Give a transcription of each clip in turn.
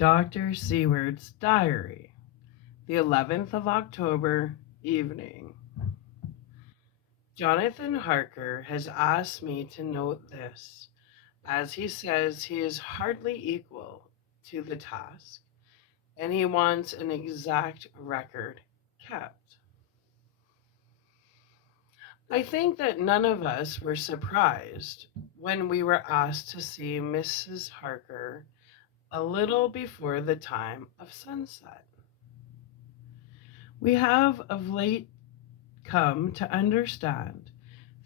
Dr. Seward's Diary, the 11th of October, evening. Jonathan Harker has asked me to note this, as he says he is hardly equal to the task, and he wants an exact record kept. I think that none of us were surprised when we were asked to see Mrs. Harker a little before the time of sunset. We have of late come to understand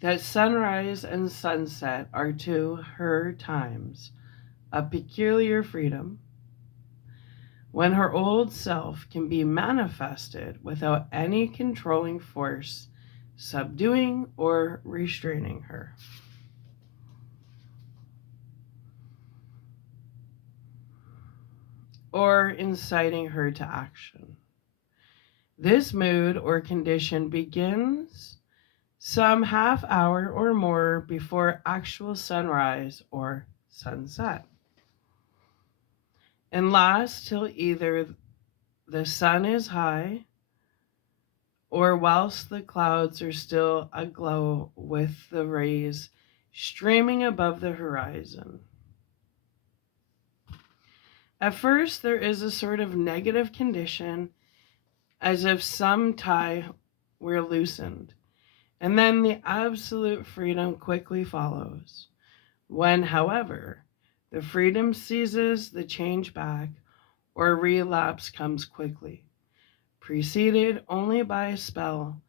that sunrise and sunset are to her times a peculiar freedom, when her old self can be manifested without any controlling force subduing or restraining her. Or inciting her to action. This mood or condition begins some half hour or more before actual sunrise or sunset, and lasts till either the sun is high or whilst the clouds are still aglow with the rays streaming above the horizon. At first, there is a sort of negative condition, as if some tie were loosened, and then the absolute freedom quickly follows. When, however, the freedom ceases, the change back or relapse comes quickly, preceded only by a spell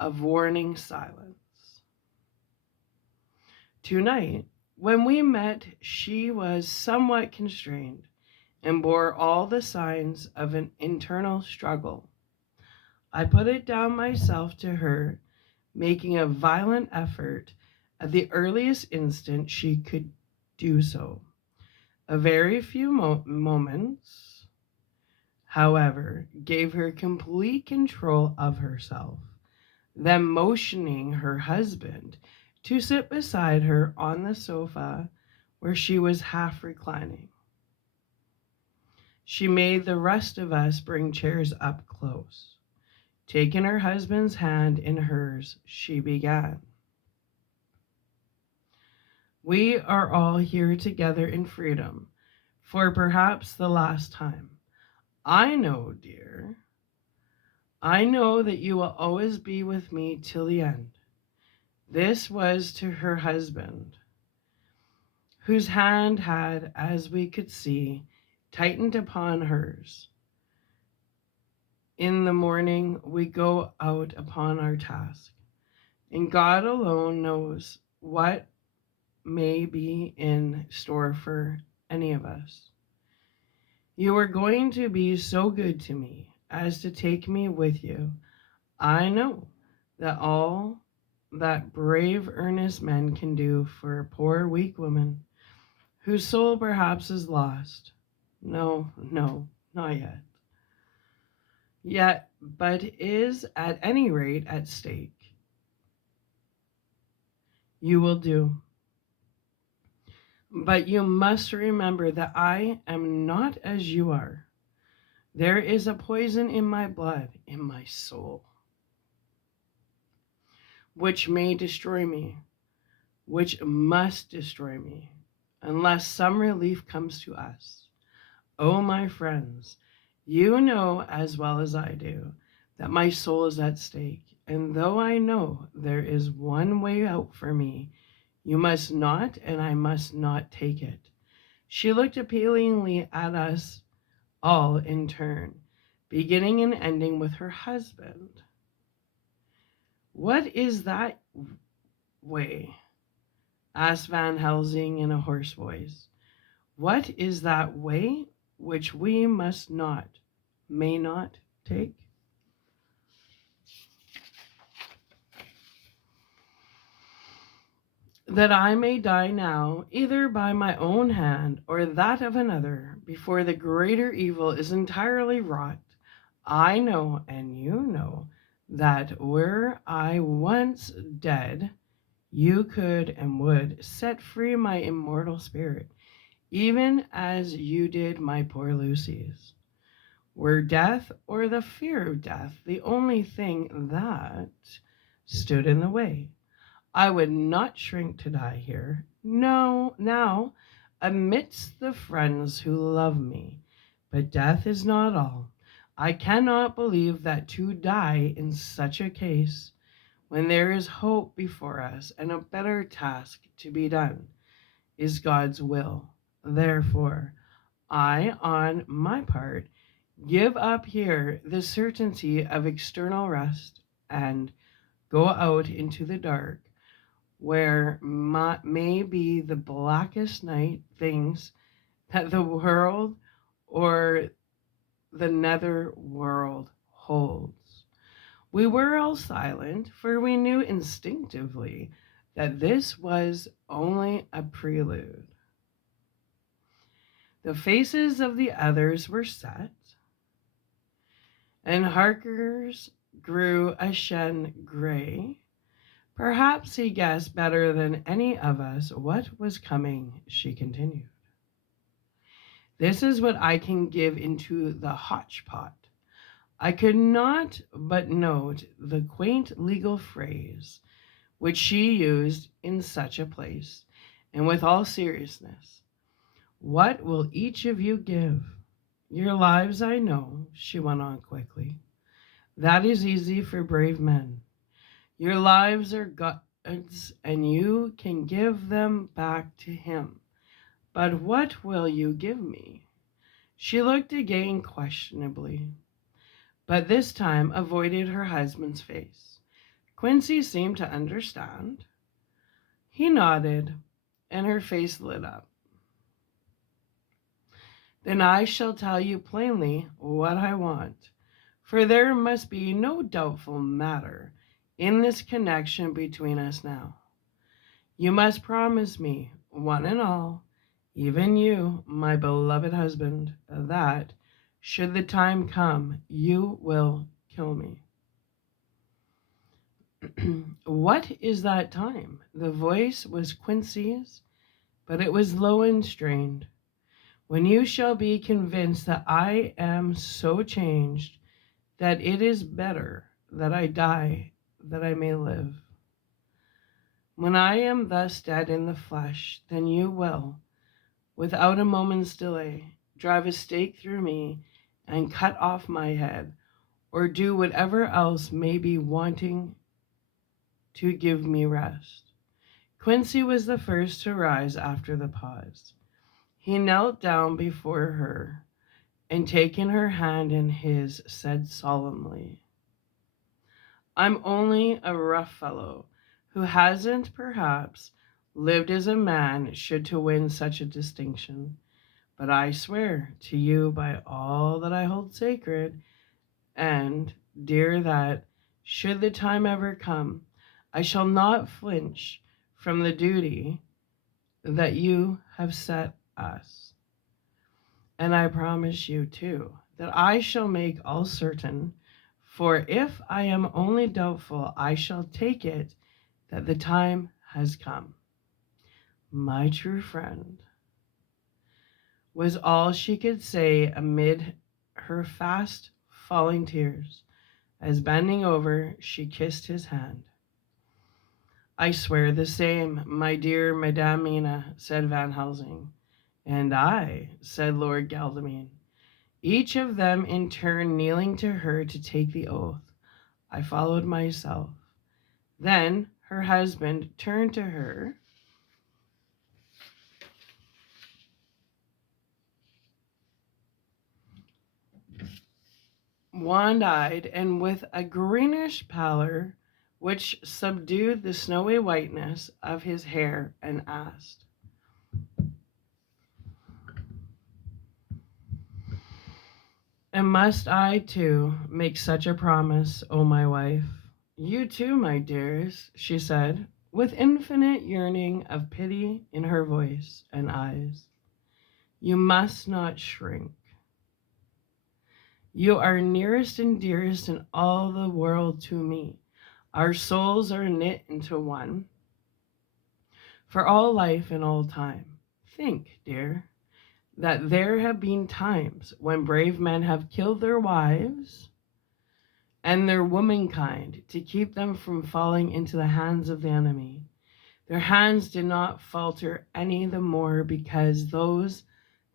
of warning silence. Tonight, when we met, she was somewhat constrained and bore all the signs of an internal struggle. I put it down myself to her making a violent effort at the earliest instant she could do so. A very few moments, however, gave her complete control of herself, then motioning her husband to sit beside her on the sofa where she was half reclining. She made the rest of us bring chairs up close. Taking her husband's hand in hers, she began. We are all here together in freedom, for perhaps the last time. I know, dear, I know that you will always be with me till the end. This was to her husband, whose hand had, as we could see, tightened upon hers. In the morning we go out upon our task, and God alone knows what may be in store for any of us. You are going to be so good to me as to take me with you. I know that all that brave, earnest men can do for a poor, weak woman whose soul perhaps is lost. No, not yet. Yet, but is at any rate at stake. You will do. But you must remember that I am not as you are. There is a poison in my blood, in my soul, which may destroy me, which must destroy me, unless some relief comes to us. Oh, my friends, you know as well as I do that my soul is at stake, and though I know there is one way out for me, you must not, and I must not take it. She looked appealingly at us all in turn, beginning and ending with her husband. What is that way? Asked Van Helsing in a hoarse voice. What is that way which we must not, may not take? That I may die now, either by my own hand or that of another, before the greater evil is entirely wrought. I know, and you know, that were I once dead, you could and would set free my immortal spirit, even as you did my poor Lucy's. Were death or the fear of death the only thing that stood in the way, I would not shrink to die here. No, now, amidst the friends who love me. But death is not all. I cannot believe that to die in such a case, when there is hope before us and a better task to be done, is God's will. Therefore, I, on my part, give up here the certainty of external rest and go out into the dark, where may be the blackest night things that the world or the nether world holds. We were all silent, for we knew instinctively that this was only a prelude. The faces of the others were set, and Harker's grew ashen gray. Perhaps he guessed better than any of us what was coming, she continued. This is what I can give into the hotchpot. I could not but note the quaint legal phrase which she used in such a place, and with all seriousness. What will each of you give? Your lives, I know, she went on quickly. That is easy for brave men. Your lives are God's, and you can give them back to him. But what will you give me? She looked again questionably, but this time avoided her husband's face. Quincy seemed to understand. He nodded, and her face lit up. Then I shall tell you plainly what I want, for there must be no doubtful matter in this connection between us now. You must promise me, one and all, even you, my beloved husband, that, should the time come, you will kill me. What is that time? The voice was Quincy's, but it was low and strained. When you shall be convinced that I am so changed that it is better that I die that I may live. When I am thus dead in the flesh, then you will, without a moment's delay, drive a stake through me and cut off my head, or do whatever else may be wanting to give me rest. Quincy was the first to rise after the pause. He knelt down before her and, taking her hand in his, said solemnly, I'm only a rough fellow who hasn't, perhaps, lived as a man should to win such a distinction. But I swear to you by all that I hold sacred and dear that, should the time ever come, I shall not flinch from the duty that you have set us. And I promise you, too, that I shall make all certain, for if I am only doubtful, I shall take it that the time has come. My true friend, was all she could say amid her fast falling tears, as bending over, she kissed his hand. I swear the same, my dear Madame Mina, said Van Helsing. And I, said Lord Godalming, each of them in turn kneeling to her to take the oath. I followed myself. Then her husband turned to her, wand-eyed and with a greenish pallor which subdued the snowy whiteness of his hair, and asked, and must I, too, make such a promise, O my wife? You too, my dearest, she said, with infinite yearning of pity in her voice and eyes. You must not shrink. You are nearest and dearest in all the world to me. Our souls are knit into one for all life and all time. Think, dear, that there have been times when brave men have killed their wives and their womankind to keep them from falling into the hands of the enemy. Their hands did not falter any the more because those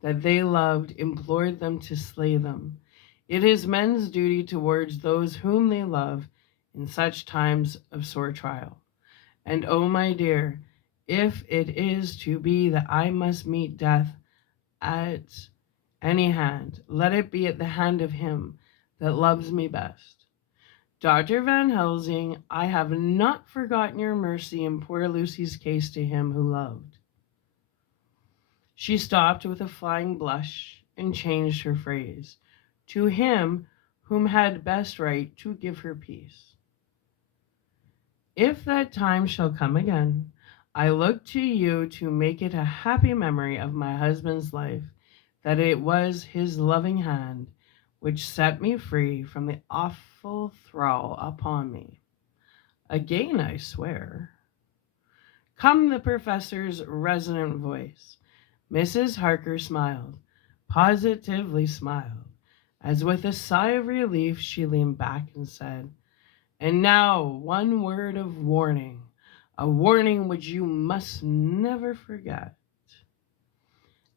that they loved implored them to slay them. It is men's duty towards those whom they love in such times of sore trial. And oh, my dear, if it is to be that I must meet death at any hand, let it be at the hand of him that loves me best. Dr. Van Helsing, I have not forgotten your mercy in poor Lucy's case to him who loved. She stopped with a flying blush and changed her phrase. To him whom had best right to give her peace. If that time shall come again, I look to you to make it a happy memory of my husband's life, that it was his loving hand which set me free from the awful thrall upon me. Again I swear. Come the professor's resonant voice. Mrs. Harker smiled, positively smiled, as with a sigh of relief she leaned back and said, and now one word of warning, a warning which you must never forget.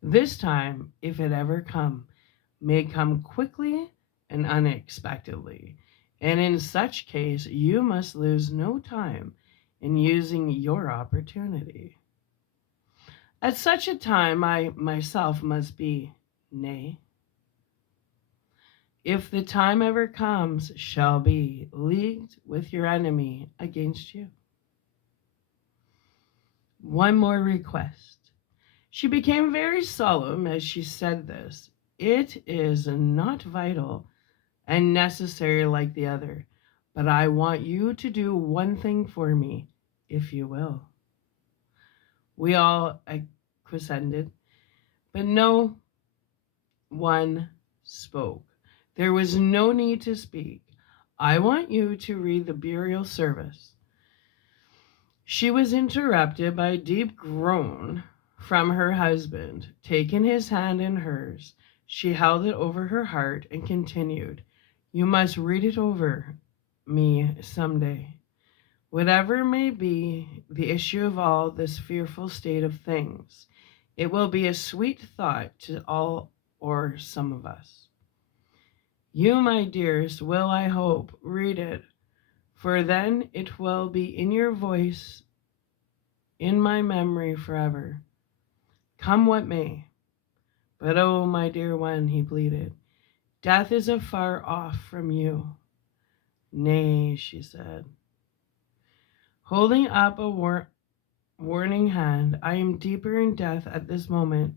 This time, if it ever come, may come quickly and unexpectedly, and in such case you must lose no time in using your opportunity. At such a time I myself must be, nay, if the time ever comes, shall be leagued with your enemy against you. One more request. She became very solemn as she said this. It is not vital and necessary like the other, but I want you to do one thing for me, if you will. We all acquiesced, but no one spoke. There was no need to speak. I want you to read the burial service. She was interrupted by a deep groan from her husband. Taking his hand in hers, she held it over her heart and continued, you must read it over me someday. Whatever may be the issue of all this fearful state of things, it will be a sweet thought to all or some of us. You, my dearest, will, I hope, read it, for then it will be in your voice, in my memory forever. Come what may. But oh, my dear one, he pleaded, death is afar off from you. Nay, she said, holding up a warning hand, I am deeper in death at this moment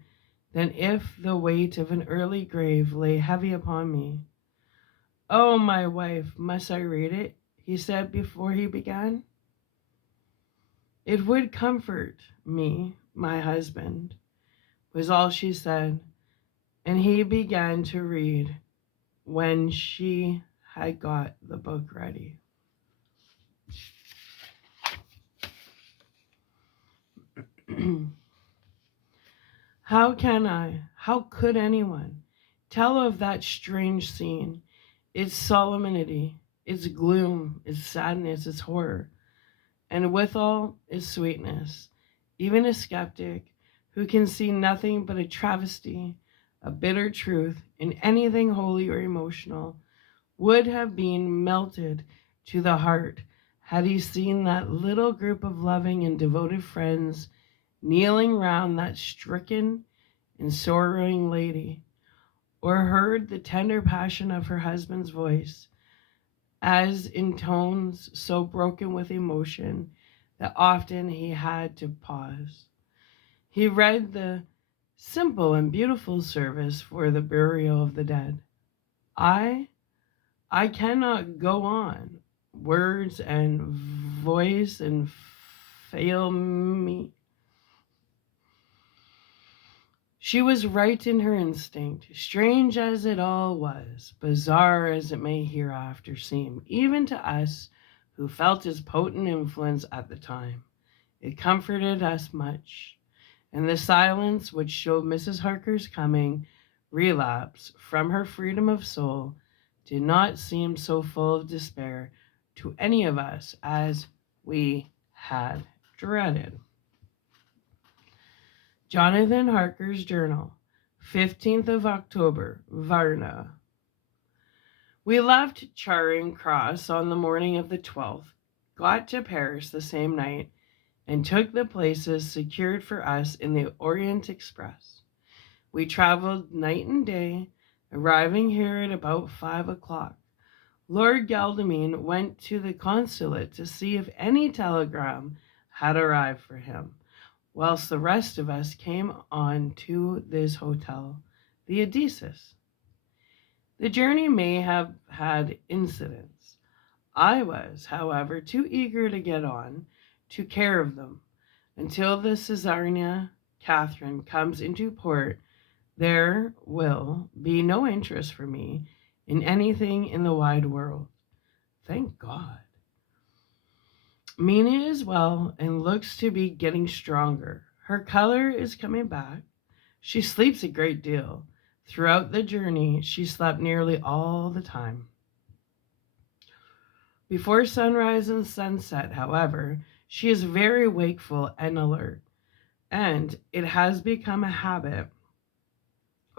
than if the weight of an early grave lay heavy upon me. Oh, my wife, must I read it? He said before he began. It would comfort me, my husband, was all she said, and he began to read when she had got the book ready. How could anyone tell of that strange scene, its solemnity, its gloom, its sadness, its horror, and withal its sweetness? Even a skeptic who can see nothing but a travesty, a bitter truth in anything holy or emotional, would have been melted to the heart had he seen that little group of loving and devoted friends kneeling round that stricken and sorrowing lady, or heard the tender passion of her husband's voice, as in tones so broken with emotion that often he had to pause. He read the simple and beautiful service for the burial of the dead. I cannot go on. Words and voice and fail me. She was right in her instinct, strange as it all was, bizarre as it may hereafter seem, even to us who felt its potent influence at the time. It comforted us much, and the silence which showed Mrs. Harker's coming relapse from her freedom of soul did not seem so full of despair to any of us as we had dreaded. Jonathan Harker's Journal, 15th of October, Varna. We left Charing Cross on the morning of the 12th, got to Paris the same night, and took the places secured for us in the Orient Express. We traveled night and day, arriving here at about 5 o'clock. Lord Godalming went to the consulate to see if any telegram had arrived for him, whilst the rest of us came on to this hotel, the Odysseus. The journey may have had incidents. I was, however, too eager to get on to care of them. Until the Caesarea Catherine comes into port, there will be no interest for me in anything in the wide world. Thank God. Mina is well and looks to be getting stronger. Her color is coming back. She sleeps a great deal. Throughout the journey, she slept nearly all the time. Before sunrise and sunset, however, she is very wakeful and alert, and it has become a habit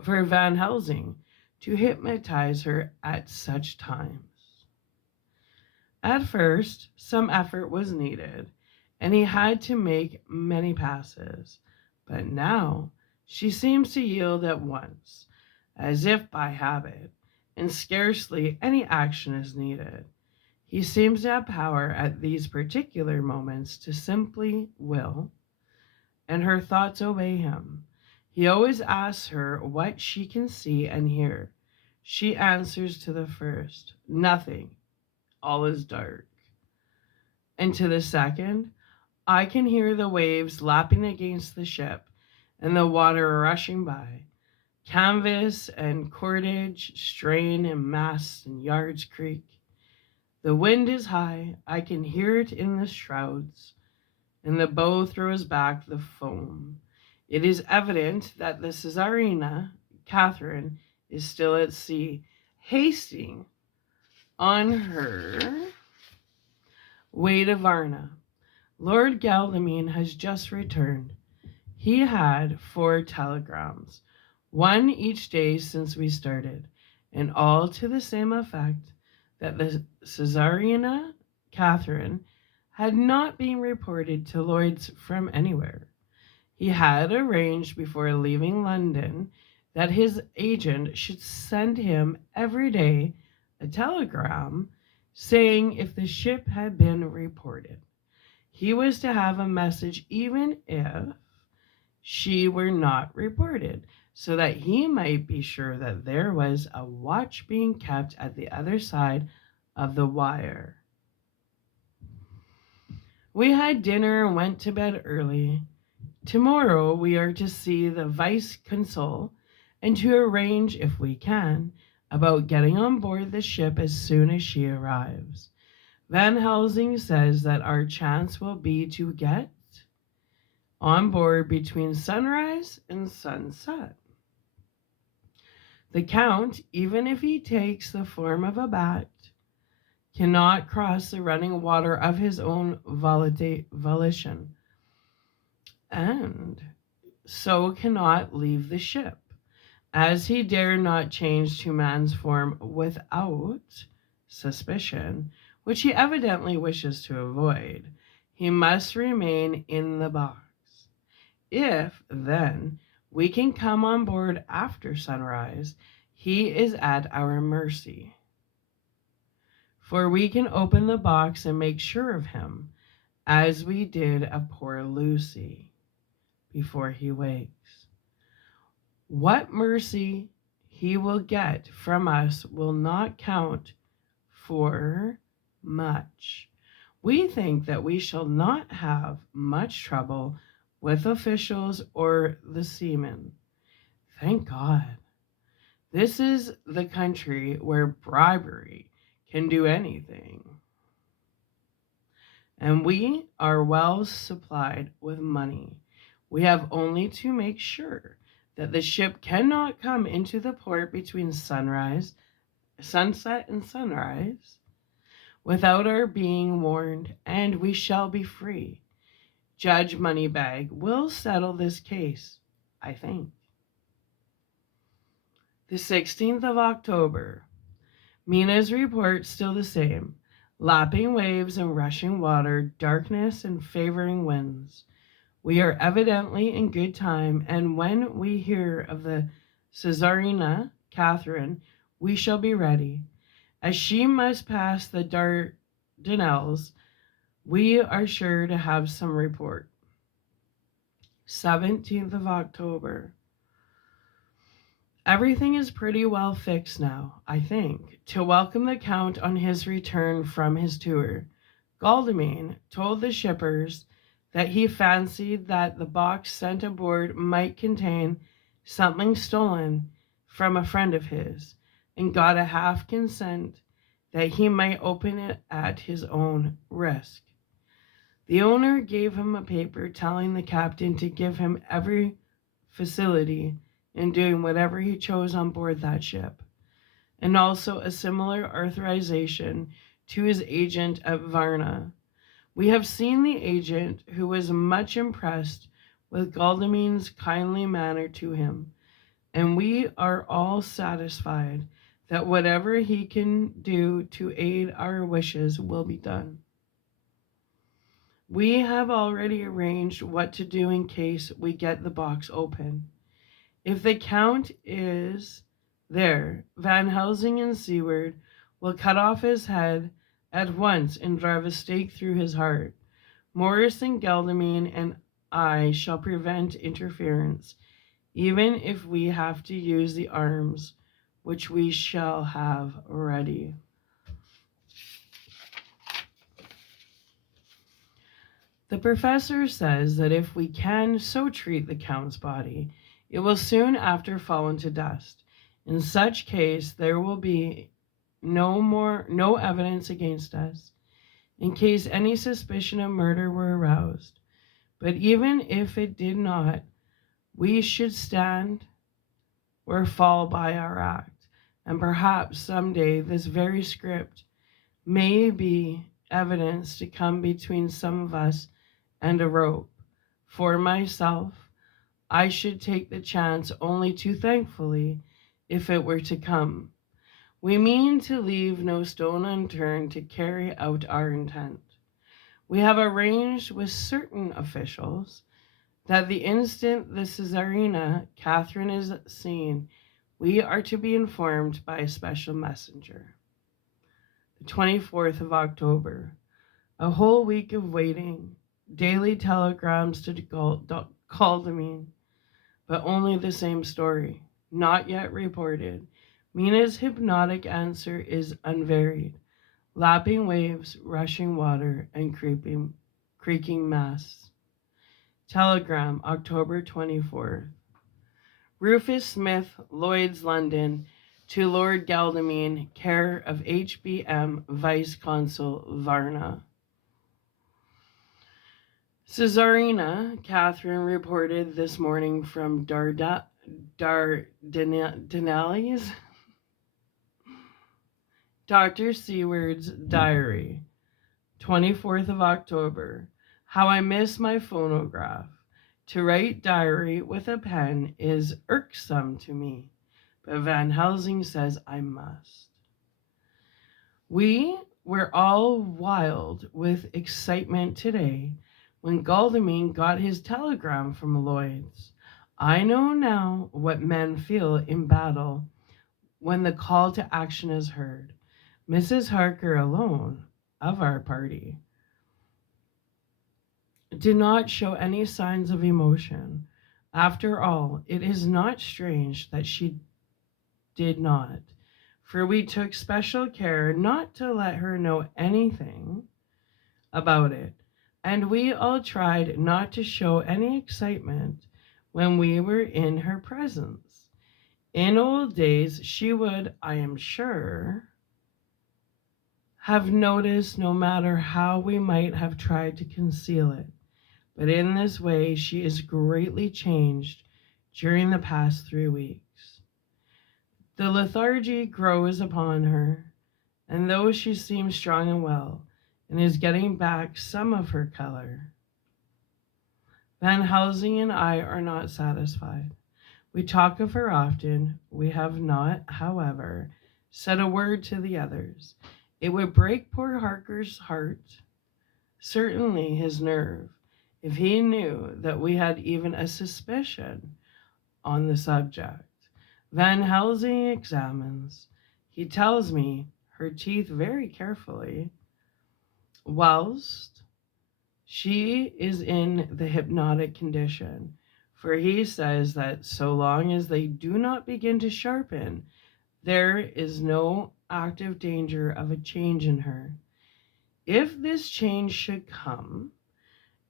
for Van Helsing to hypnotize her at such times. At first, some effort was needed, and he had to make many passes, but now she seems to yield at once, as if by habit, and scarcely any action is needed. He seems to have power at these particular moments to simply will, and her thoughts obey him. He always asks her what she can see and hear. She answers to the first, nothing, all is dark. And to the second, I can hear the waves lapping against the ship and the water rushing by. Canvas and cordage strain and masts and yards creak. The wind is high, I can hear it in the shrouds, and the bow throws back the foam. It is evident that the Caesarea Catherine is still at sea, hasting on her way to Varna. Lord Godalming has just returned. He had 4 telegrams, one each day since we started, and all to the same effect, that the Caesarea Catherine had not been reported to Lloyd's from anywhere. He had arranged before leaving London that his agent should send him every day a telegram saying if the ship had been reported. He was to have a message even if she were not reported, so that he might be sure that there was a watch being kept at the other side of the wire. We had dinner and went to bed early. Tomorrow we are to see the vice consul and to arrange, if we can, about getting on board the ship as soon as she arrives. Van Helsing says that our chance will be to get on board between sunrise and sunset. The Count, even if he takes the form of a bat, cannot cross the running water of his own volition, and so cannot leave the ship, as he dare not change to man's form without suspicion, which he evidently wishes to avoid. He must remain in the box. If, then, we can come on board after sunrise, he is at our mercy. For we can open the box and make sure of him, as we did of poor Lucy, before he wakes. What mercy he will get from us will not count for much. We think that we shall not have much trouble with officials or the seamen. Thank God. This is the country where bribery can do anything. And we are well supplied with money. We have only to make sure that the ship cannot come into the port between sunset and sunrise without our being warned, and we shall be free. Judge Moneybag will settle this case, I think. The 16th of October. Mina's report still the same. Lapping waves and rushing water, darkness and favoring winds. We are evidently in good time, and when we hear of the Caesarina, Catherine, we shall be ready. As she must pass the Dardanelles, we are sure to have some report. 17th of October. Everything is pretty well fixed now, I think, to welcome the Count on his return from his tour. Godalming told the shippers that he fancied that the box sent aboard might contain something stolen from a friend of his, and got a half consent that he might open it at his own risk. The owner gave him a paper telling the captain to give him every facility in doing whatever he chose on board that ship, and also a similar authorization to his agent at Varna. We have seen the agent, who was much impressed with Godalming's kindly manner to him, and we are all satisfied that whatever he can do to aid our wishes will be done. We have already arranged what to do in case we get the box open. If the Count is there, Van Helsing and Seward will cut off his head at once and drive a stake through his heart. Morris and Godalming and I shall prevent interference, even if we have to use the arms which we shall have ready. The professor says that if we can so treat the Count's body, it will soon after fall into dust. In such case, there will be no evidence against us, in case any suspicion of murder were aroused. But even if it did not, we should stand or fall by our act, and perhaps some day this very script may be evidence to come between some of us and a rope. For myself, I should take the chance only too thankfully if it were to come. We mean to leave no stone unturned to carry out our intent. We have arranged with certain officials that the instant the Caesarina, Catherine, is seen, we are to be informed by a special messenger. The 24th of October. A whole week of waiting, daily telegrams to Godalming, but only the same story, not yet reported. Mina's hypnotic answer is unvaried. Lapping waves, rushing water, and creaking masts. Telegram, October 24th. Rufus Smith, Lloyd's, London, to Lord Godalming, care of HBM Vice Consul, Varna. Caesarina, Catherine reported this morning from Dardanelles. Dr. Seward's diary, 24th of October. How I miss my phonograph. To write diary with a pen is irksome to me, but Van Helsing says I must. We were all wild with excitement today when Godalming got his telegram from Lloyd's. I know now what men feel in battle when the call to action is heard. Mrs. Harker alone, of our party, did not show any signs of emotion. After all, it is not strange that she did not, for we took special care not to let her know anything about it, and we all tried not to show any excitement when we were in her presence. In old days, she would, I am sure, have noticed no matter how we might have tried to conceal it. but in this way she is greatly changed during the past 3 weeks. The lethargy grows upon her, and though she seems strong and well, and is getting back some of her color, Van Helsing and I are not satisfied. We talk of her often. We have not, however, said a word to the others. It would break poor Harker's heart, certainly his nerve, if he knew that we had even a suspicion on the subject. Van Helsing examines. He tells me her teeth very carefully, whilst she is in the hypnotic condition, for he says that so long as they do not begin to sharpen, there is no active danger of a change in her. If this change should come,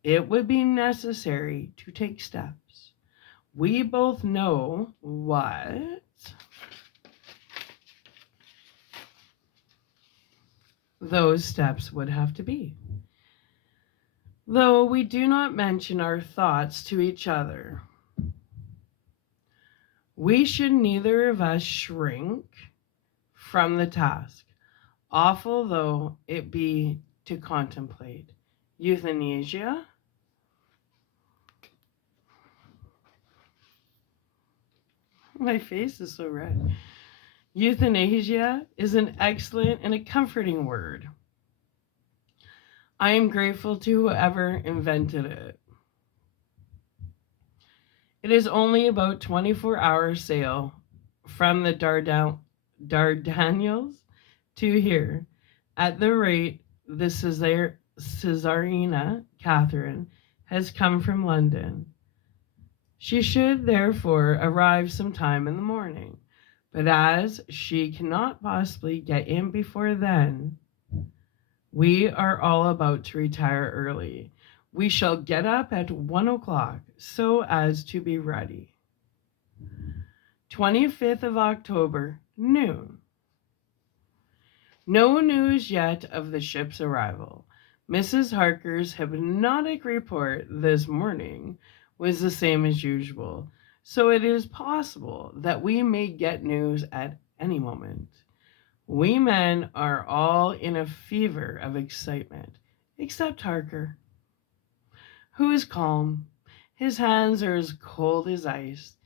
it would be necessary to take steps. We both know what those steps would have to be, though we do not mention our thoughts to each other. We should neither of us shrink from the task, awful though it be to contemplate. Euthanasia? My face is so red. Euthanasia is an excellent and a comforting word. I am grateful to whoever invented it. It is only about 24 hours sail from the Dardanelles to here. At the rate the Caesarina Catherine has come from London, she should therefore arrive sometime in the morning. But as she cannot possibly get in before then, we are all about to retire early. We shall get up at 1 o'clock so as to be ready. 25th of October, noon. No news yet of the ship's arrival. Mrs. Harker's hypnotic report this morning was the same as usual, so it is possible that we may get news at any moment. We men are all in a fever of excitement, except Harker, who is calm. His hands are as cold as ice,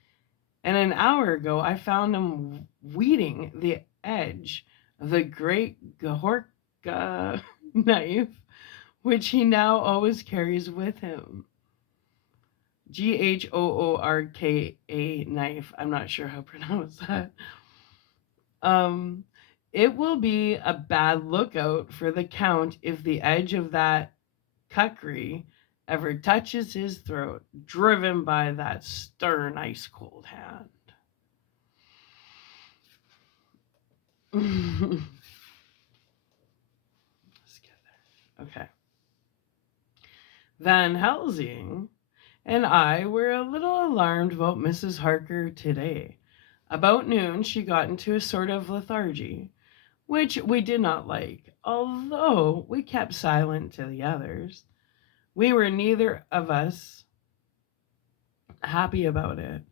and an hour ago I found him weeding the edge of the great Gahorka knife, which he now always carries with him. Ghoorka knife. I'm not sure how to pronounce that. It will be a bad lookout for the Count if the edge of that kukri ever touches his throat, driven by that stern, ice cold hand. Let's get there. Okay. Van Helsing and I were a little alarmed about Mrs. Harker today. About noon, she got into a sort of lethargy, which we did not like, although we kept silent to the others. We were neither of us happy about it.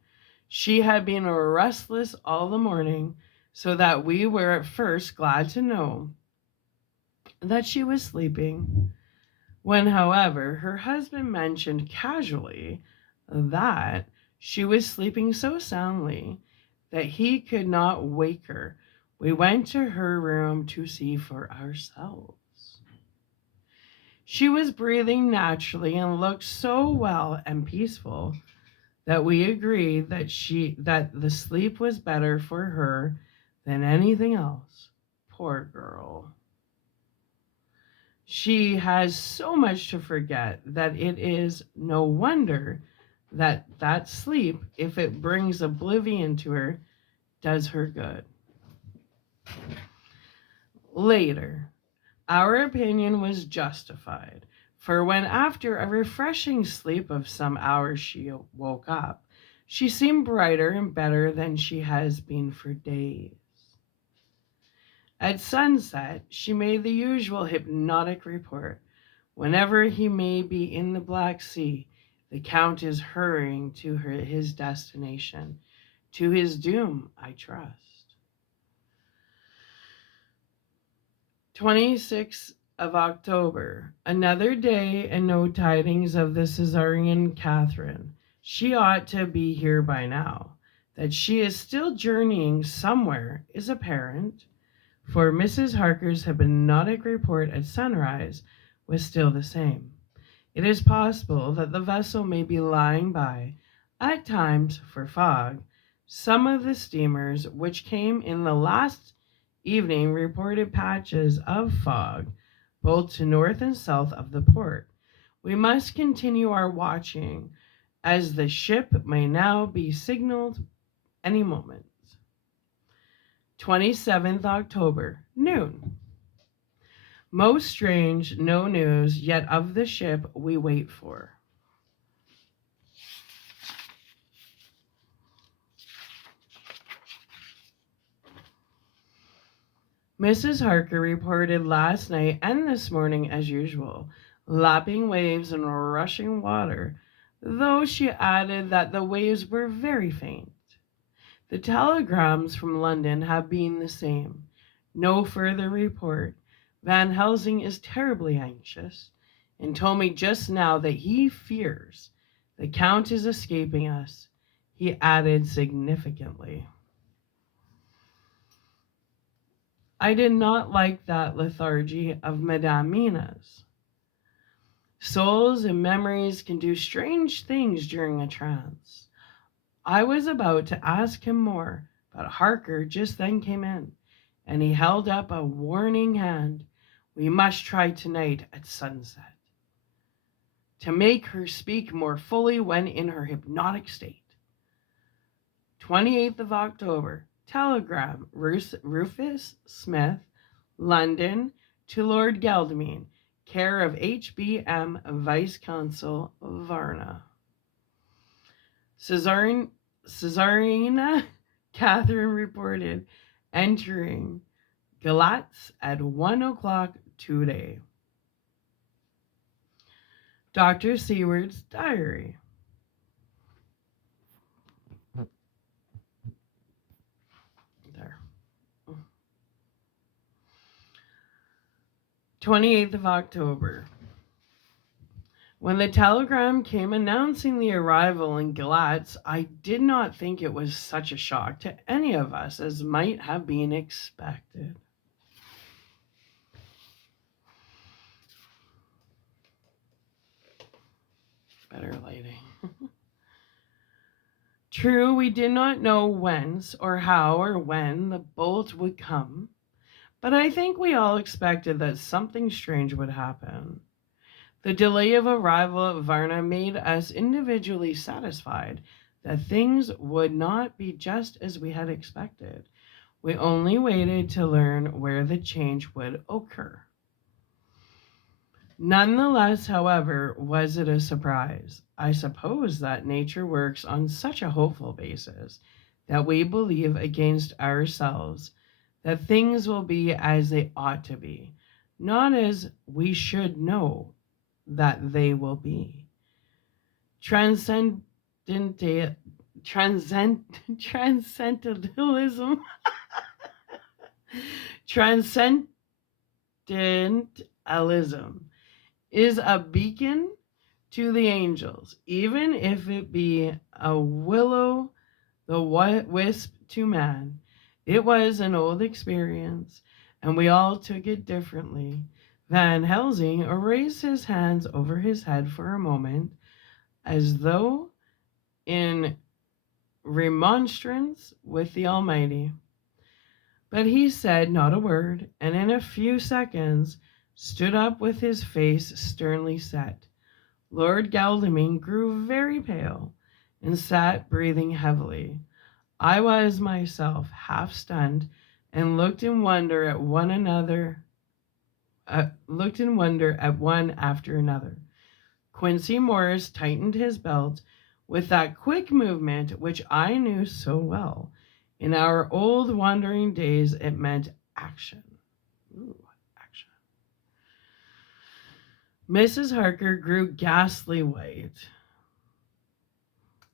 She had been restless all the morning, so that we were at first glad to know that she was sleeping. When, however, her husband mentioned casually that she was sleeping so soundly that he could not wake her, we went to her room to see for ourselves. She was breathing naturally and looked so well and peaceful that we agreed that the sleep was better for her than anything else. Poor girl. She has so much to forget that it is no wonder that sleep, if it brings oblivion to her, does her good. Later, our opinion was justified, for when after a refreshing sleep of some hours she woke up, she seemed brighter and better than she has been for days. At sunset, she made the usual hypnotic report, Whenever he may be in the Black Sea, the Count is hurrying to his destination, to his doom, I trust. 26th of October, another day and no tidings of the Caesarean Catherine. She ought to be here by now. That she is still journeying somewhere is apparent, for Mrs. Harker's hypnotic report at sunrise was still the same. It is possible that the vessel may be lying by, at times for fog. Some of the steamers which came in the last evening reported patches of fog, both to north and south of the port. We must continue our watching, as the ship may now be signaled any moment. 27th October, noon. Most strange, no news yet of the ship we wait for. Mrs. Harker reported last night and this morning as usual, lapping waves and rushing water, though she added that the waves were very faint. The telegrams from London have been the same. No further report. Van Helsing is terribly anxious and told me just now that he fears the Count is escaping us, he added significantly. I did not like that lethargy of Madame Mina's. Souls and memories can do strange things during a trance. I was about to ask him more, but Harker just then came in, and he held up a warning hand. We must try tonight at sunset, to make her speak more fully when in her hypnotic state. 28th of October, telegram, Rufus Smith, London, to Lord Geldmine, care of H.B.M. Vice Consul, Varna. Caesarina Catherine reported entering Galatz at 1 o'clock today. Dr. Seward's diary. There. 28th of October. When the telegram came announcing the arrival in Galatz, I did not think it was such a shock to any of us as might have been expected. Better lighting. True, we did not know whence or how or when the boat would come, but I think we all expected that something strange would happen. The delay of arrival at Varna made us individually satisfied that things would not be just as we had expected. We only waited to learn where the change would occur. Nonetheless, however, was it a surprise? I suppose that nature works on such a hopeful basis that we believe against ourselves that things will be as they ought to be, not as we should know that they will be. Transcendentalism transcendentalism is a beacon to the angels, even if it be a will the wisp to man. It was an old experience, and we all took it differently. Van Helsing raised his hands over his head for a moment, as though in remonstrance with the Almighty. But he said not a word, and in a few seconds stood up with his face sternly set. Lord Geldmine grew very pale and sat breathing heavily. I was myself half stunned and looked in wonder at one after another. Quincy Morris tightened his belt with that quick movement which I knew so well. In our old wandering days, it meant action. Ooh, action. Mrs. Harker grew ghastly white,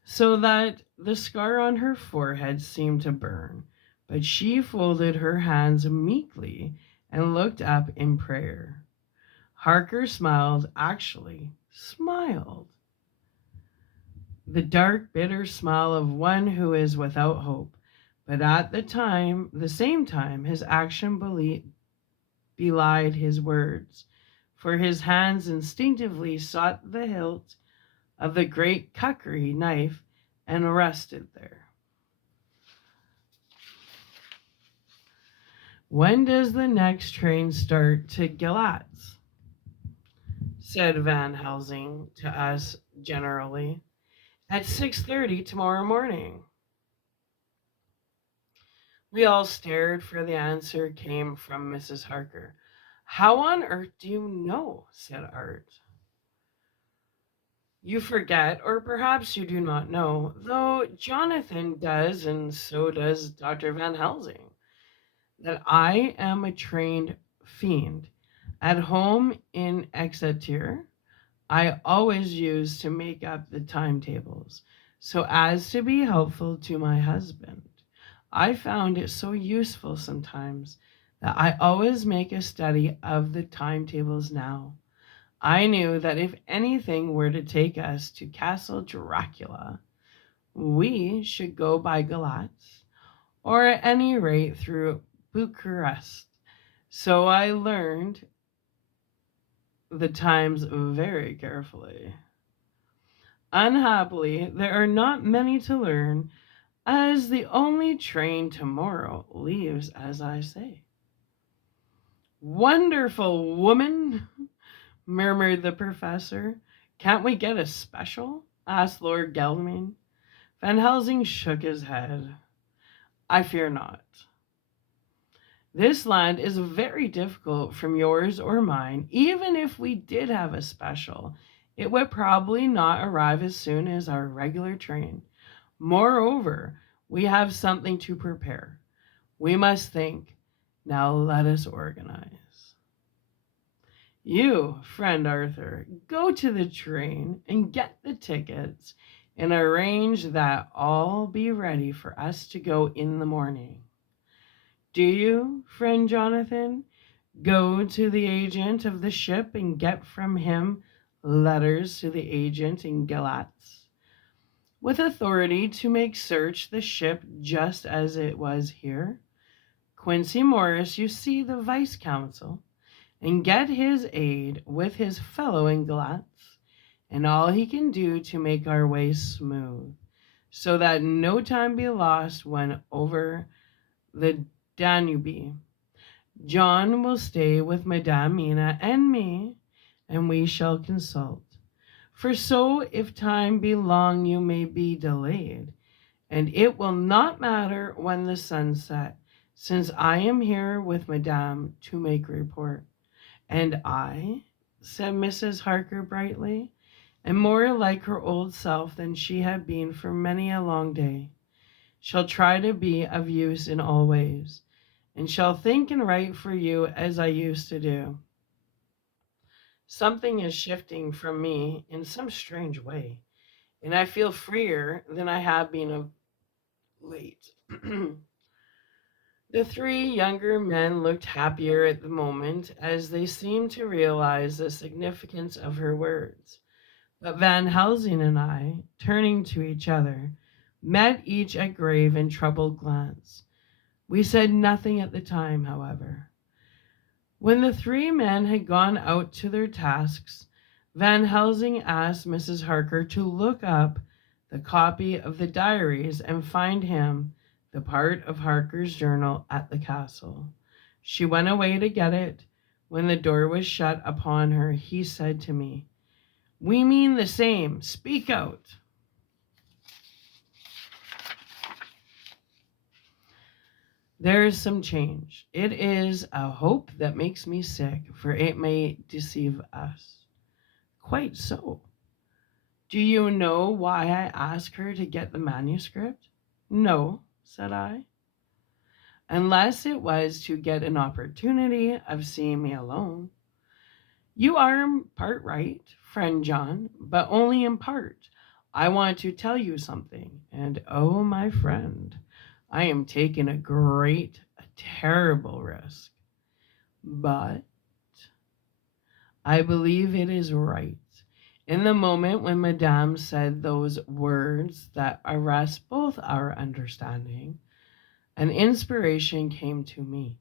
so that the scar on her forehead seemed to burn, but she folded her hands meekly and looked up in prayer. Harker smiled, actually smiled. The dark, bitter smile of one who is without hope. But at the same time, his action belied his words, for his hands instinctively sought the hilt of the great kukri knife and rested there. When does the next train start to Galatz? Said Van Helsing to us generally. At 6:30 tomorrow morning. We all stared, for the answer came from Mrs. Harker. How on earth do you know? Said Art. You forget, or perhaps you do not know, though Jonathan does, and so does Dr. Van Helsing, that I am a trained fiend. At home in Exeter, I always used to make up the timetables so as to be helpful to my husband. I found it so useful sometimes that I always make a study of the timetables now. I knew that if anything were to take us to Castle Dracula, we should go by Galatz, or at any rate through Bucharest. So I learned the times very carefully. Unhappily, there are not many to learn, as the only train tomorrow leaves, as I say. Wonderful woman, murmured the professor. Can't we get a special? Asked Lord Gelman. Van Helsing shook his head. I fear not. This land is very difficult from yours or mine. Even if we did have a special, it would probably not arrive as soon as our regular train. Moreover, we have something to prepare. We must think. Now let us organize. You, friend Arthur, go to the train and get the tickets and arrange that all be ready for us to go in the morning. Do you, friend Jonathan, go to the agent of the ship and get from him letters to the agent in Galatz, with authority to make search the ship just as it was here. Quincy Morris, you see the vice consul, and get his aid with his fellow in Galatz, and all he can do to make our way smooth, so that no time be lost when over the Danube. John will stay with Madame Mina and me, and we shall consult. For so, if time be long, you may be delayed, and it will not matter when the sun set, since I am here with Madame to make report. And I, said Mrs. Harker brightly, and more like her old self than she had been for many a long day, shall try to be of use in all ways, and shall think and write for you as I used to do. Something is shifting from me in some strange way, and I feel freer than I have been of late. The three younger men looked happier at the moment, as they seemed to realize the significance of her words. But Van Helsing and I, turning to each other, met each a grave and troubled glance. We said nothing at the time, however. When the three men had gone out to their tasks, Van Helsing asked Mrs. Harker to look up the copy of the diaries and find him the part of Harker's journal at the castle. She went away to get it. When the door was shut upon her, he said to me, "We mean the same. Speak out." There is some change. It is a hope that makes me sick, for it may deceive us. Quite so. Do you know why I asked her to get the manuscript? No, said I. Unless it was to get an opportunity of seeing me alone. You are in part right, friend John, but only in part. I want to tell you something, and oh, my friend, I am taking a terrible risk, but I believe it is right. In the moment when Madame said those words that arrest both our understanding, an inspiration came to me.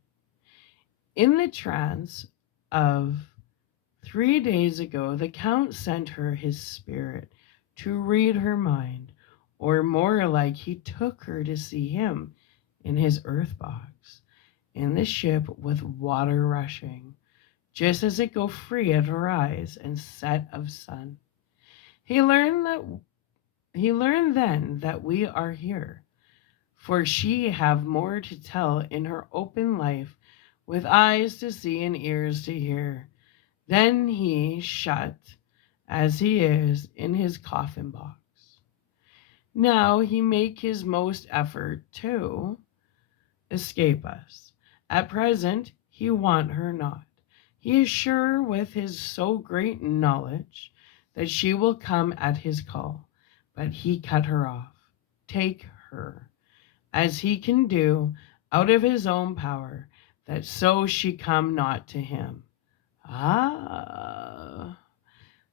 In the trance of 3 days ago, the Count sent her his spirit to read her mind, or more like he took her to see him in his earth box, in the ship with water rushing, just as it go free at rise and set of sun. He learned that he learned then that we are here, for she have more to tell in her open life, with eyes to see and ears to hear. Then he shut, as he is, in his coffin box. Now he make his most effort to escape us. At present he want her not. He is sure with his so great knowledge that she will come at his call, but he cut her off. Take her, as he can do, out of his own power, that so she come not to him. Ah,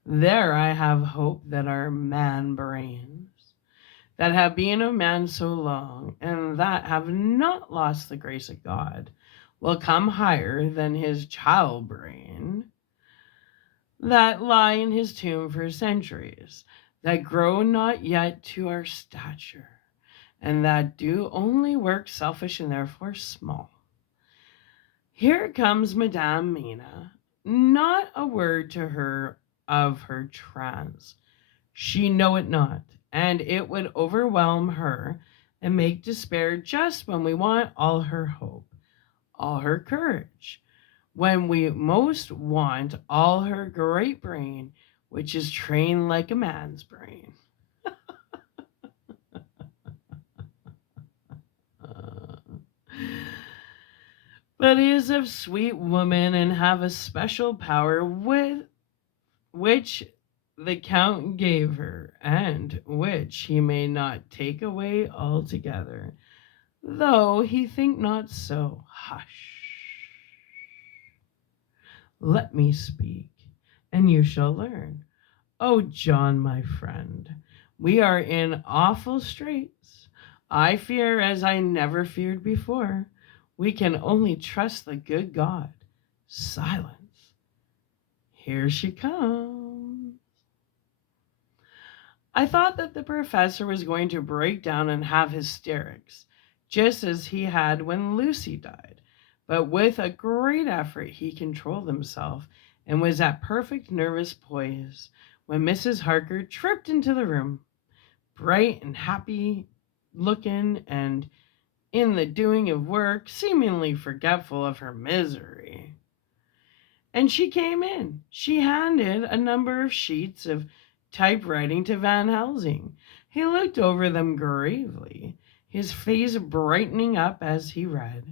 there I have hope that our man brains, that have been of man so long, and that have not lost the grace of God, will come higher than his child brain, that lie in his tomb for centuries, that grow not yet to our stature, and that do only work selfish and therefore small. Here comes Madame Mina. Not a word to her of her trance. She know it not, and it would overwhelm her and make despair just when we want all her hope, all her courage, when we most want all her great brain, which is trained like a man's brain. But is of sweet woman and have a special power with which the Count gave her, and which he may not take away altogether, though he think not so. Hush! Let me speak, and you shall learn. Oh, John, my friend, we are in awful straits. I fear as I never feared before. We can only trust the good God. Silence. Here she comes. I thought that the professor was going to break down and have hysterics, just as he had when Lucy died. But with a great effort he controlled himself and was at perfect nervous poise when Mrs. Harker tripped into the room, bright and happy looking and in the doing of work, seemingly forgetful of her misery. And she came in. She handed a number of sheets of typewriting to Van Helsing. He looked over them gravely, his face brightening up as he read.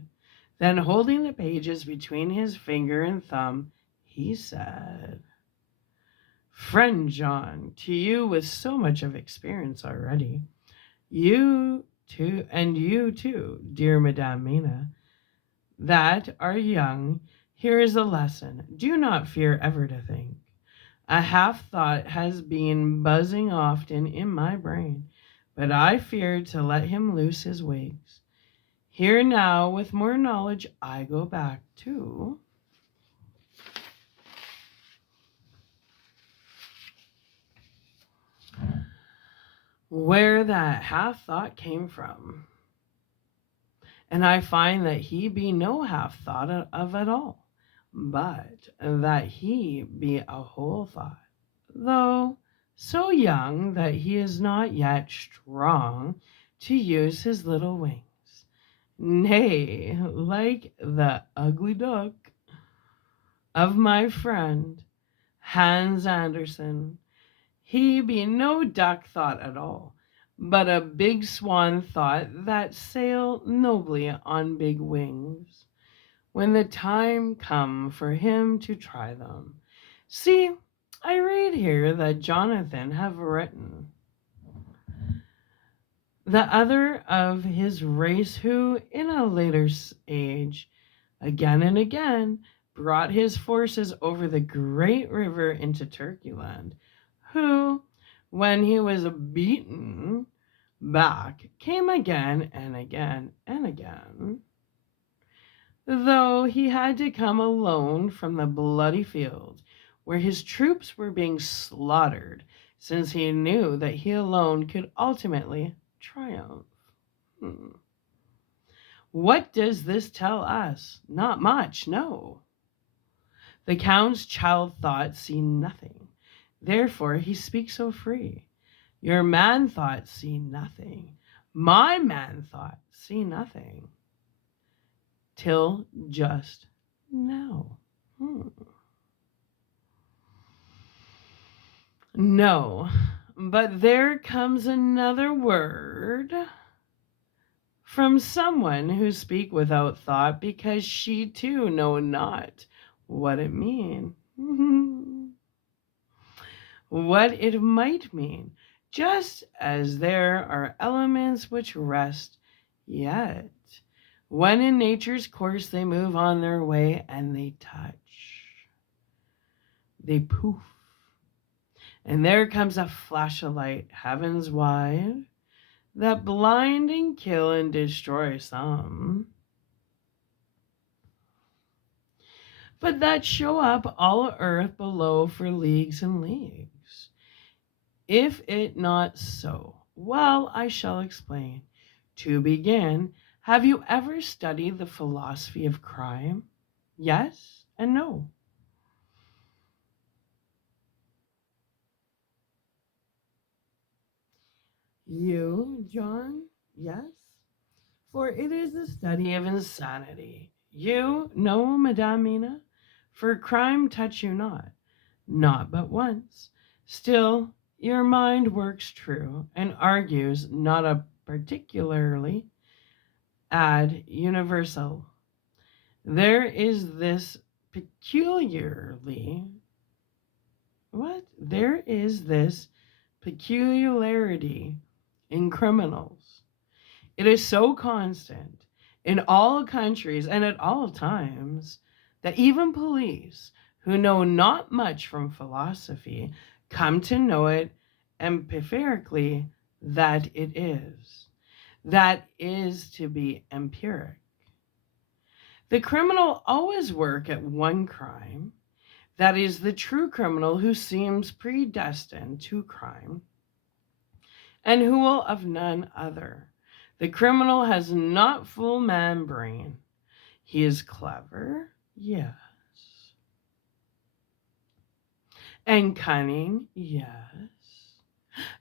Then, holding the pages between his finger and thumb, he said, Friend John, to you with so much of experience already, you too, dear Madame Mina, that are young, here is a lesson. Do not fear ever to think. A half thought has been buzzing often in my brain, but I feared to let him loose his wings. Here now, with more knowledge, I go back to where that half thought came from. And I find that he be no half thought of at all, but that he be a whole thought, though so young that he is not yet strong to use his little wings. Nay, like the ugly duck of my friend Hans Andersen, he be no duck thought at all, but a big swan thought that sail nobly on big wings. When the time come for him to try them, See, I read here that Jonathan have written, the other of his race who, in a later age, again and again, brought his forces over the great river into Turkey land, who, when he was beaten back, came again and again and again, though he had to come alone from the bloody field where his troops were being slaughtered, since he knew that he alone could ultimately triumph. Hmm. What does this tell us? Not much, no. The Count's child thoughts see nothing, therefore he speaks so free. Your man thoughts see nothing, my man thoughts see nothing, till just now. No, but there comes another word from someone who speak without thought, because she too know not what it mean. What it might mean, just as there are elements which rest, yet when in nature's course they move on their way and they touch, they poof, and there comes a flash of light, heavens wide, that blind and kill and destroy some, but that show up all earth below for leagues and leagues. If it not so, well, I shall explain. To begin, have you ever studied the philosophy of crime? Yes and no. You, John? Yes? For it is the study of insanity. You, no, Madame Mina? For crime touch you not but once. Still, your mind works true, and argues not a particularly ad universal. There is this peculiarly, what? There is this peculiarity in criminals. It is so constant in all countries and at all times that even police, who know not much from philosophy, come to know it empirically, that it is. That is to be empiric. The criminal always work at one crime. That is the true criminal who seems predestined to crime, and who will of none other. The criminal has not full man brain. He is clever, yes. And cunning, yes.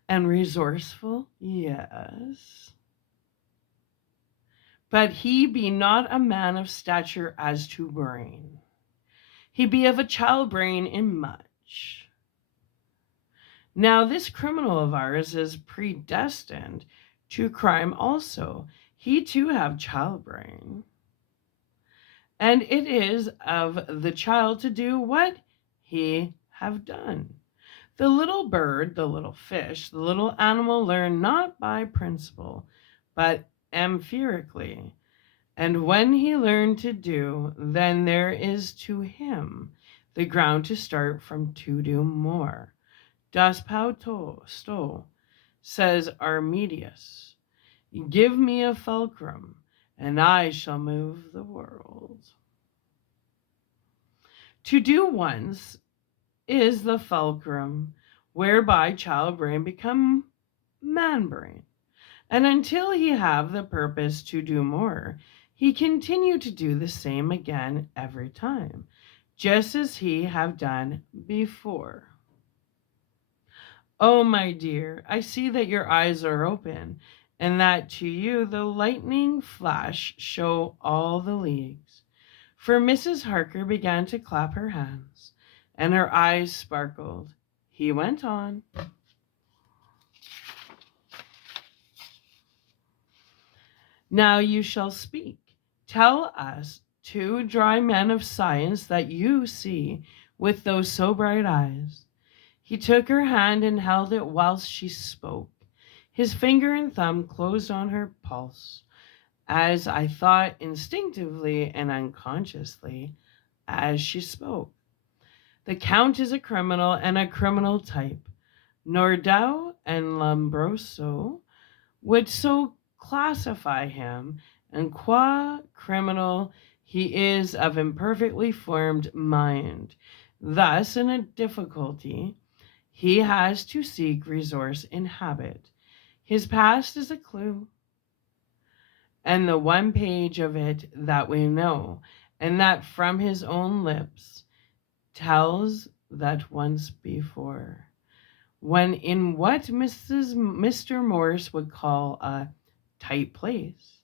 And resourceful, yes. But he be not a man of stature as to brain. He be of a child brain in much. Now this criminal of ours is predestined to crime also. He too have child brain. And it is of the child to do what he have done. The little bird, the little fish, the little animal learn not by principle, but empirically. And when he learned to do, then there is to him the ground to start from to do more. Das Pauto sto, says Armedius, give me a fulcrum, and I shall move the world. To do once is the fulcrum, whereby child brain become man brain. And until he have the purpose to do more, he continue to do the same again every time, just as he have done before. Oh, my dear, I see that your eyes are open, and that to you the lightning flash show all the leagues. For Mrs. Harker began to clap her hands, and her eyes sparkled. He went on. Now you shall speak. Tell us, two dry men of science, that you see with those so bright eyes. He took her hand and held it whilst she spoke. His finger and thumb closed on her pulse, as I thought instinctively and unconsciously as she spoke. The Count is a criminal and a criminal type. Nordau and Lombroso would so classify him, and qua criminal he is of imperfectly formed mind. Thus, in a difficulty, he has to seek resource in habit. His past is a clue, and the one page of it that we know, and that from his own lips tells that once before, when in what Mr. Morse would call a tight place,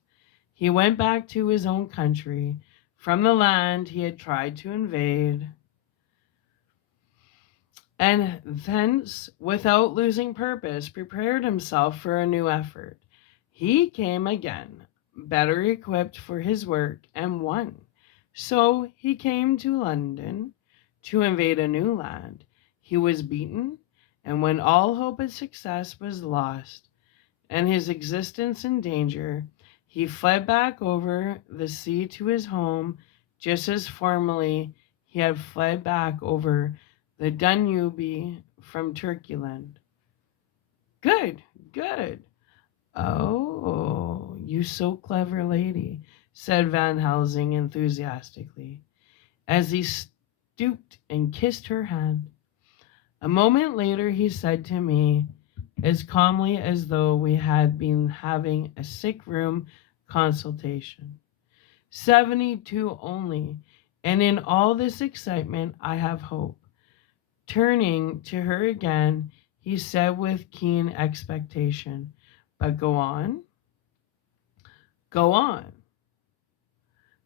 he went back to his own country from the land he had tried to invade, and thence, without losing purpose, prepared himself for a new effort. He came again, better equipped for his work, and won. So he came to London to invade a new land. He was beaten, and when all hope of success was lost and his existence in danger, he fled back over the sea to his home, just as formerly he had fled back over the Danube from Turkeyland. Good, good. Oh, you so clever lady, said Van Helsing enthusiastically, as he stooped and kissed her hand. A moment later he said to me, as calmly as though we had been having a sick room consultation, 72 only, and in all this excitement I have hope. Turning to her again, he said with keen expectation, but go on. Go on.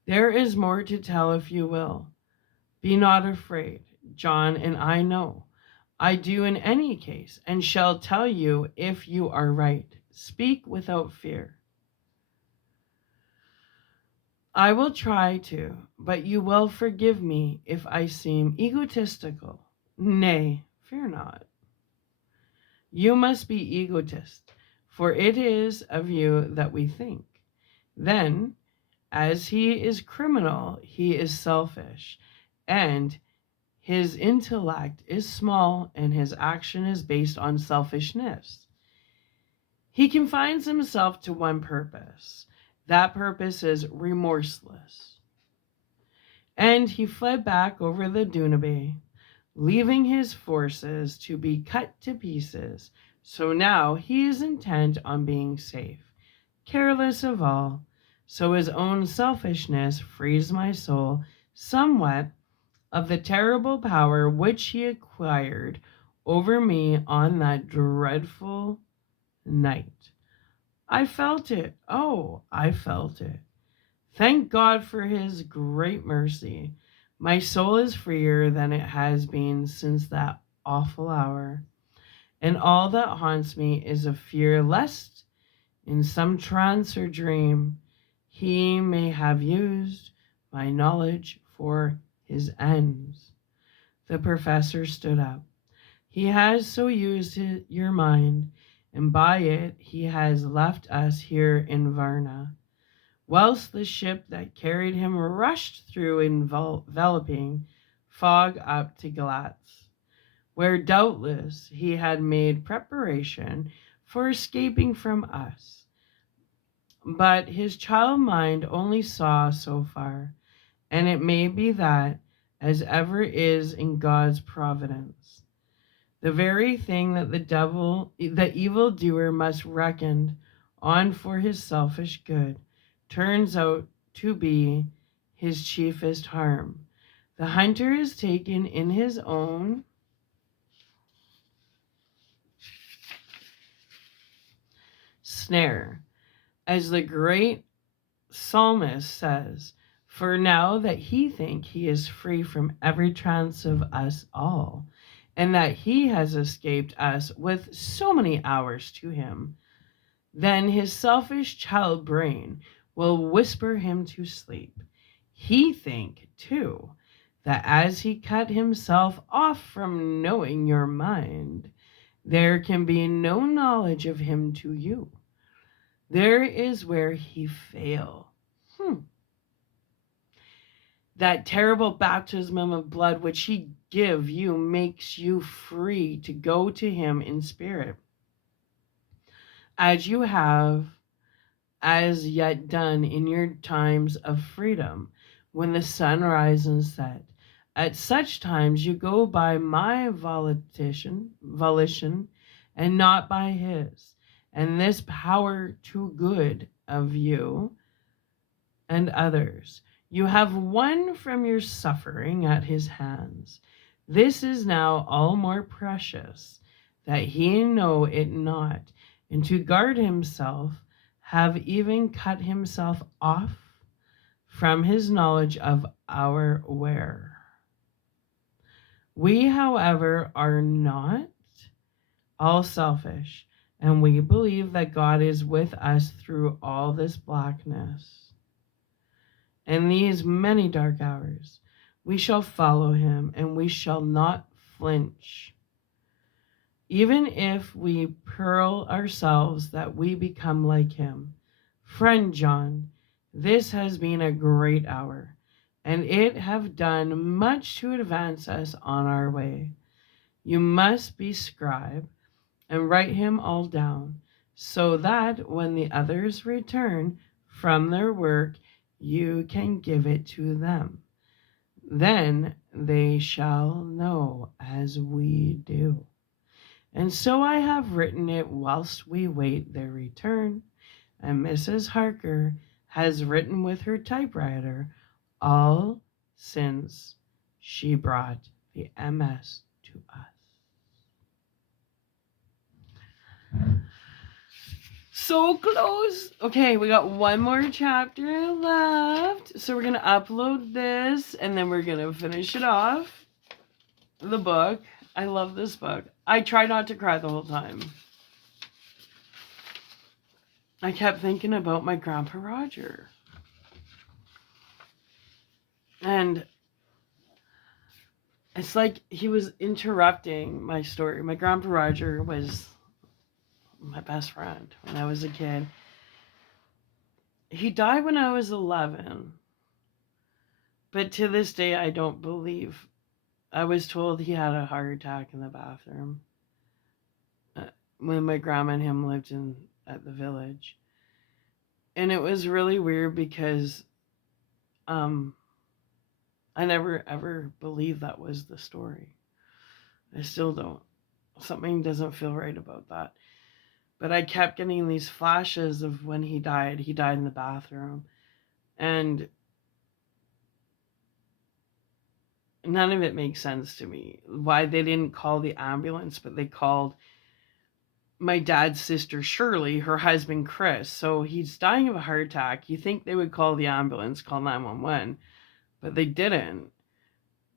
There is more to tell if you will. Be not afraid. John and I know. I do in any case, and shall tell you if you are right. Speak without fear. I will try to, but you will forgive me if I seem egotistical. Nay, fear not. You must be egotist, for it is of you that we think. Then, as he is criminal, he is selfish, and his intellect is small, and his action is based on selfishness. He confines himself to one purpose. That purpose is remorseless. And he fled back over the Danube, leaving his forces to be cut to pieces. So now he is intent on being safe, careless of all. So his own selfishness frees my soul somewhat of the terrible power which he acquired over me on that dreadful night. I felt it. Oh, I felt it. Thank God for his great mercy. My soul is freer than it has been since that awful hour, and all that haunts me is a fear lest, in some trance or dream, he may have used my knowledge for his ends. The professor stood up. He has so used your mind, and by it he has left us here in Varna, whilst the ship that carried him rushed through enveloping fog up to Galatz, where doubtless he had made preparation for escaping from us. But his child mind only saw so far, and it may be that, as ever is in God's providence, the very thing that the evil doer must reckon on for his selfish good, turns out to be his chiefest harm. The hunter is taken in his own snare, as the great psalmist says, for now that he think he is free from every trance of us all, and that he has escaped us with so many hours to him, then his selfish child brain will whisper him to sleep. He think, too, that as he cut himself off from knowing your mind, there can be no knowledge of him to you. There is where he failed. That terrible baptism of blood which he give you makes you free to go to him in spirit, as you have as yet done in your times of freedom, when the sun rises and sets. At such times you go by my volition, and not by his. And this power too good of you and others. You have won from your suffering at his hands. This is now all more precious, that he know it not, and to guard himself have even cut himself off from his knowledge of our where. We, however, are not all selfish, and we believe that God is with us through all this blackness. In these many dark hours, we shall follow him, and we shall not flinch. Even if we peril ourselves that we become like him. Friend John, this has been a great hour, and it have done much to advance us on our way. You must be scribe and write him all down, so that when the others return from their work, you can give it to them. Then they shall know as we do. And so I have written it whilst we wait their return, and Mrs. Harker has written with her typewriter all since she brought the MS to us. So close. Okay, we got one more chapter left. So we're going to upload this and then we're going to finish it off. The book. I love this book. I try not to cry the whole time. I kept thinking about my Grandpa Roger. And it's like he was interrupting my story. My Grandpa Roger was my best friend when I was a kid. He died when I was 11. But to this day, I don't believe. I was told he had a heart attack in the bathroom when my grandma and him lived at the village. And it was really weird because I never ever believed that was the story. I still don't. Something doesn't feel right about that. But I kept getting these flashes of when he died. He died in the bathroom. And none of it makes sense to me. Why they didn't call the ambulance, but they called my dad's sister Shirley, her husband Chris. So he's dying of a heart attack. You think they would call the ambulance, call 911, but they didn't.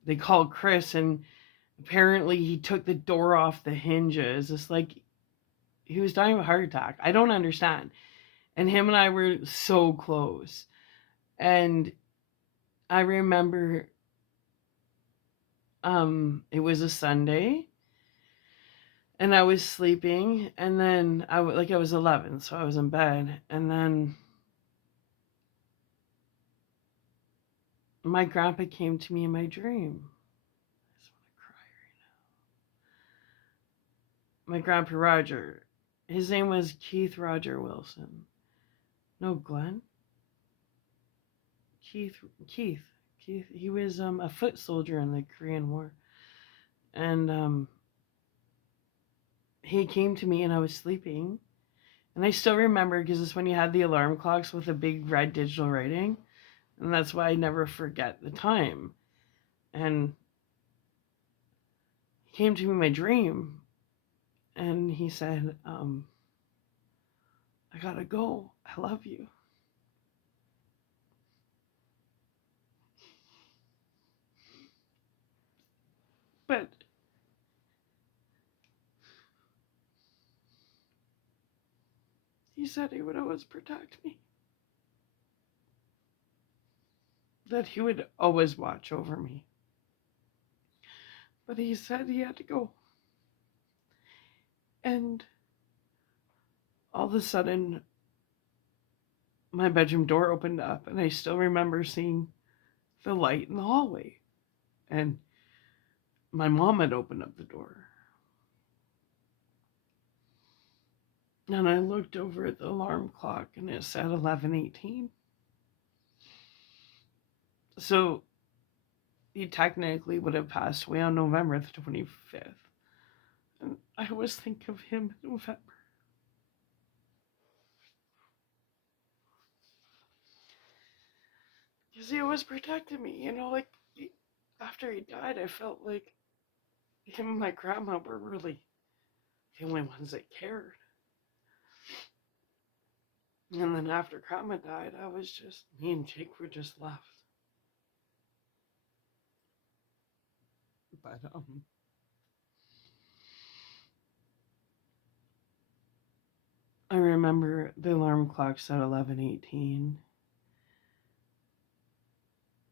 They called Chris, and apparently he took the door off the hinges. It's like he was dying of a heart attack. I don't understand. And him and I were so close. And I remember it was a Sunday and I was sleeping, and then I was 11, so I was in bed, and then my grandpa came to me in my dream. I just want to cry right now. My grandpa Roger, his name was Keith Roger Wilson. No, Glenn. Keith. He was a foot soldier in the Korean War, and he came to me and I was sleeping, and I still remember because it's when you had the alarm clocks with a big red digital writing, and that's why I never forget the time. And he came to me in my dream, and he said, I gotta go. I love you. But he said he would always protect me. That he would always watch over me. But he said he had to go. And all of a sudden, my bedroom door opened up, and I still remember seeing the light in the hallway. And my mom had opened up the door. And I looked over at the alarm clock, and it said 11:18. So he technically would have passed away on November the 25th. And I always think of him in November. Because he always protected me, like after he died, I felt like him and my grandma were really the only ones that cared. And then after grandma died, me and Jake were just left. But, I remember the alarm clock said 11:18.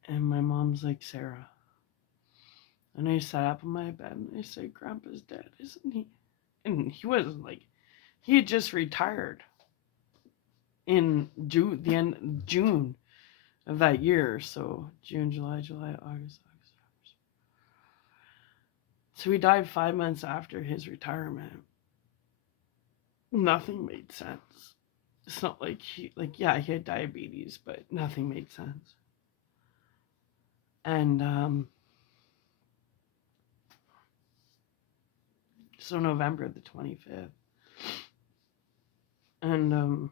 And my mom's like, Sarah. And I sat up in my bed and I said, Grandpa's dead, isn't he? And he wasn't he had just retired in the end of June of that year. So June, July, August. So he died 5 months after his retirement. Nothing made sense. It's not like he had diabetes, but nothing made sense. And so November the 25th. And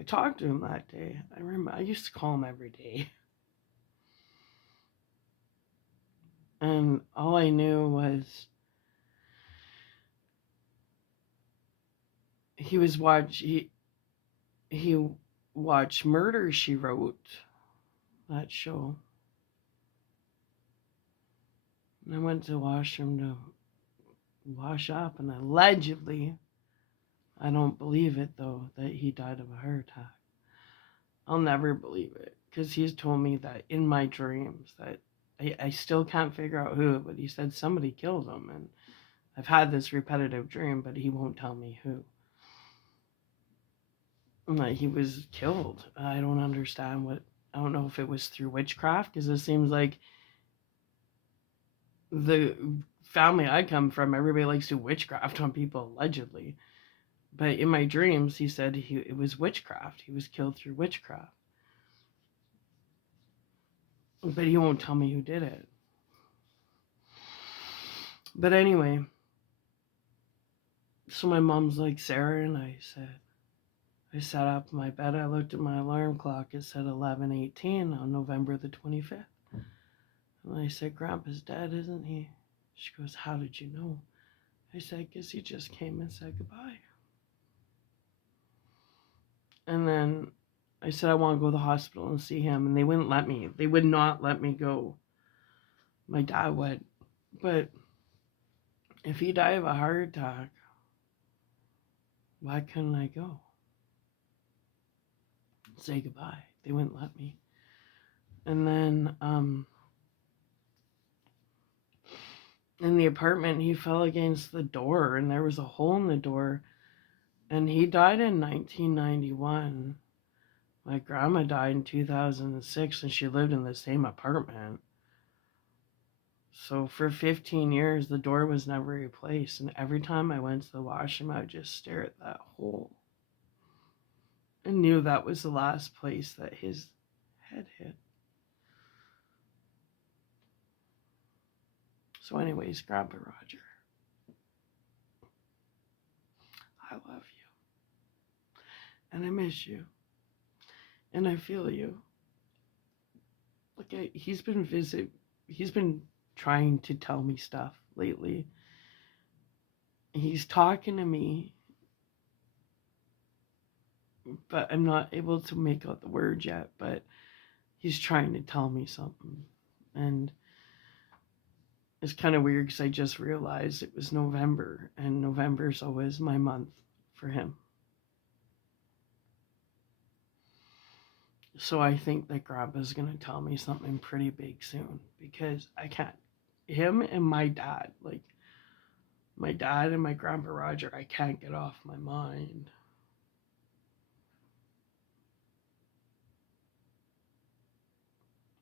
I talked to him that day. I remember I used to call him every day. And all I knew was he watched Murder, She Wrote, that show. And I went to the washroom to wash up, and allegedly, I don't believe it though, that he died of a heart attack. I'll never believe it, because he's told me that in my dreams that I still can't figure out who, but he said somebody killed him, and I've had this repetitive dream, but he won't tell me who. Like he was killed. I don't understand I don't know if it was through witchcraft, because it seems like the family I come from, everybody likes to witchcraft on people, allegedly. But in my dreams, he said it was witchcraft. He was killed through witchcraft. But he won't tell me who did it. But anyway, so my mom's like, Sarah, and I sat up in my bed. I looked at my alarm clock. It said 11:18 on November the 25th. And I said, Grandpa's dead, isn't he? She goes, how did you know? I said, because he just came and said goodbye. And then I said, I want to go to the hospital and see him. And they wouldn't let me. They would not let me go. My dad would. But if he died of a heart attack, why couldn't I go? Say goodbye. They wouldn't let me. And then in the apartment, he fell against the door, and there was a hole in the door. And he died in 1991. My grandma died in 2006, and she lived in the same apartment. So for 15 years, the door was never replaced. And every time I went to the washroom, I would just stare at that hole. And knew that was the last place that his head hit. So anyways, Grandpa Roger, I love you. And I miss you. And I feel you. Look, he's been trying to tell me stuff lately. He's talking to me, but I'm not able to make out the words yet, but he's trying to tell me something. And it's kind of weird because I just realized it was November, and November's always my month for him. So I think that Grandpa's going to tell me something pretty big soon, because I can't. him and my dad. Like, my dad and my grandpa Roger, I can't get off my mind.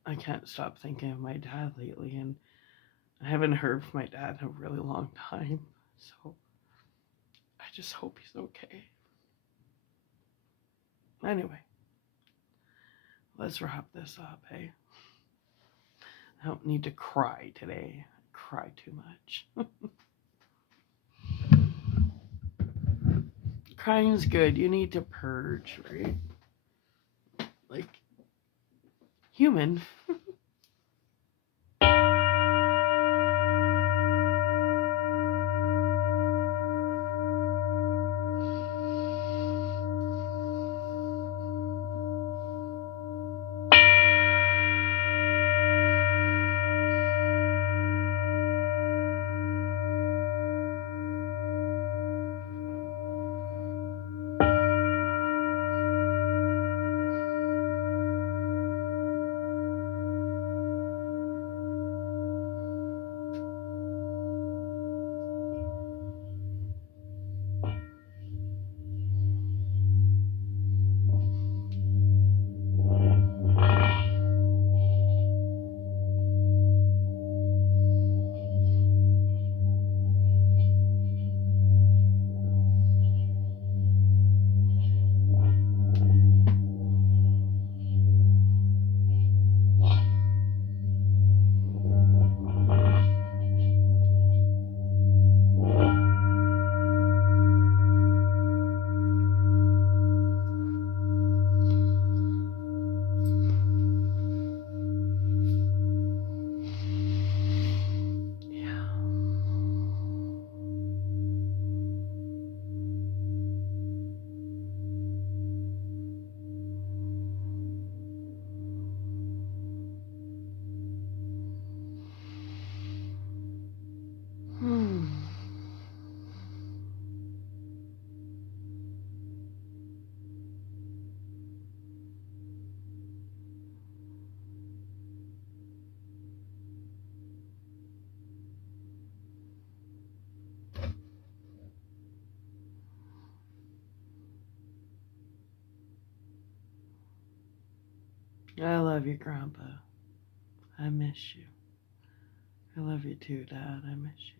I can't stop thinking of my dad lately, and I haven't heard from my dad in a really long time. So I just hope he's okay. Anyway, let's wrap this up, hey? I don't need to cry today. I cry too much. Crying's good. You need to purge, right? Like, human. Yeah. Hmm. I love you, Grandpa. I miss you. I love you too, Dad. I miss you.